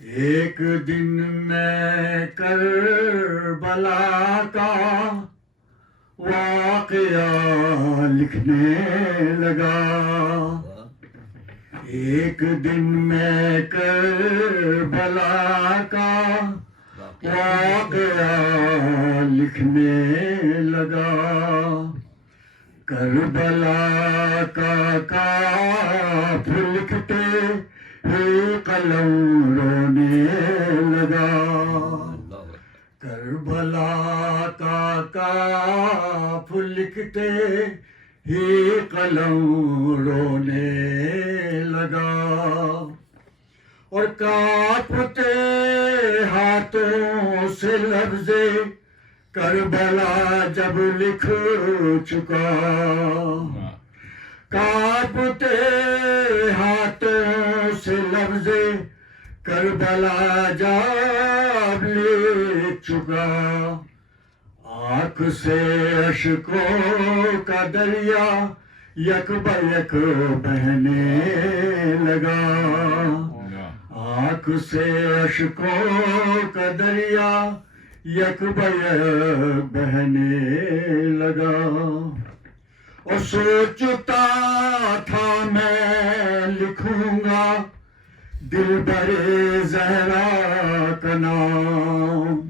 ایک دن میں کربلا کا واقعہ لکھنے لگا. ایک دن میں کربلا کا واقعہ لکھنے لگا. کربلا کا کاف لکھتے ہی قلم رونے لگا. کربلا کا کاف لکھتے ہی قلم رونے لگا. اور کانپتے ہاتھوں سے لفظ کربلا جب لکھ چکا. کانپتے ہاتھوں سے لفظ کربلا جب لکھ چکا. آنکھ سے اشکوں کا دریا یک بہ یک بہنے لگا. آنکھ سے اشکوں کا دریا یک بہ یک بہنے لگا. اور سوچتا تھا میں لکھوں گا دلبر زہرا کا نام.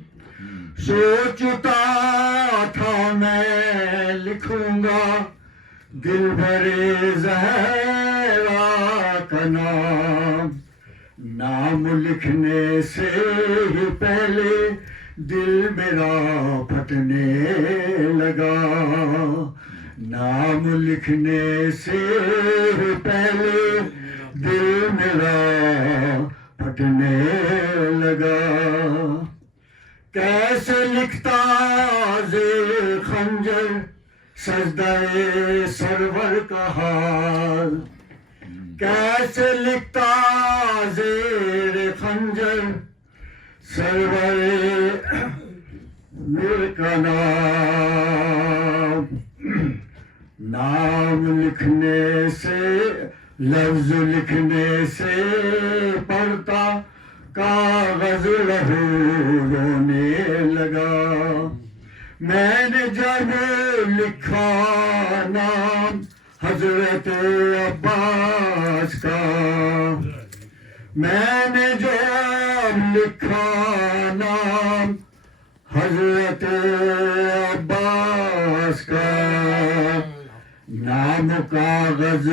سوچتا تھا میں لکھوں گا دلبر زہرا کا نام. نام لکھنے سے ہی پہلے دل میرا پھٹنے لگا. نام لکھنے سے ہی پہلے دل میرا پھٹنے لگا. کیسے لکھتا زیر خنجر سجدہ سرور کا حال. کیسے لکھتا زیر خنجر سرور میر کا نام. نام لکھنے سے لفظ لکھنے سے پڑھتا کاغذ لہو رونے لگا. میں نے جب لکھا نام حضرت عباس کا. میں نے جب لکھا نام حضرت عباس کا. نام کاغذ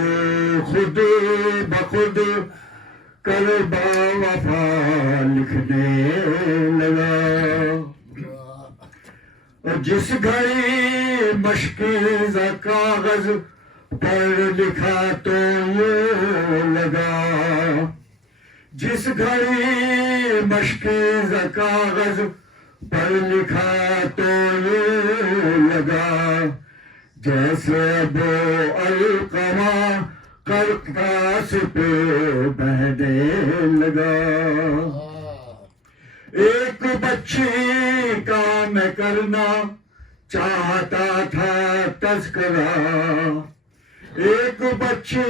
خود بخود کربا وفا لکھنے لگا. اور جس گھڑی مشکیزہ کاغذ پر لکھا تو یہ لگا. جس گھڑی مشکیزہ کاغذ پر لکھا تو یہ لگا. جیسے ابو القما کرکاس پہ بہنے لگا. ایک بچی کا میں کرنا چاہتا تھا تذکرہ. ایک بچی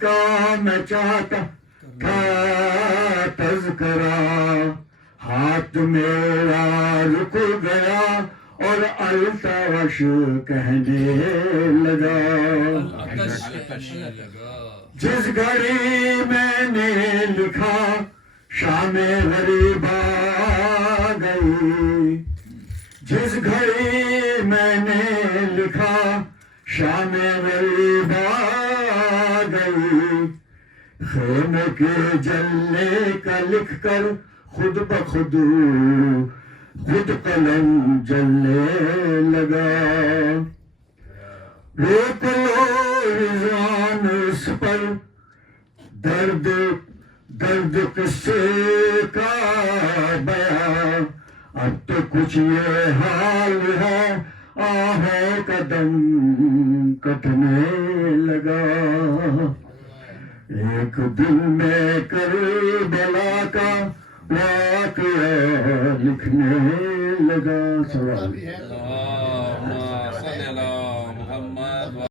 کا میں چاہتا تھا تذکرہ. ہاتھ میرا رک گیا اور التوش کہنے لگا. جس گھڑی میں نے لکھا شام غریب آ گئی. جس گھڑی میں نے لکھا شام غریب آ گئی. خیمے کے جلنے کا لکھ کر خود بخود خود قلم جلنے لگا. روک لو رضوان اس پر درد درد قصے کا بیان. اب تو کچھ یہ حال ہے آہوں کا دم کٹنے لگا. ایک دن میں کربلا کا واقعہ لکھنے لگا. سوال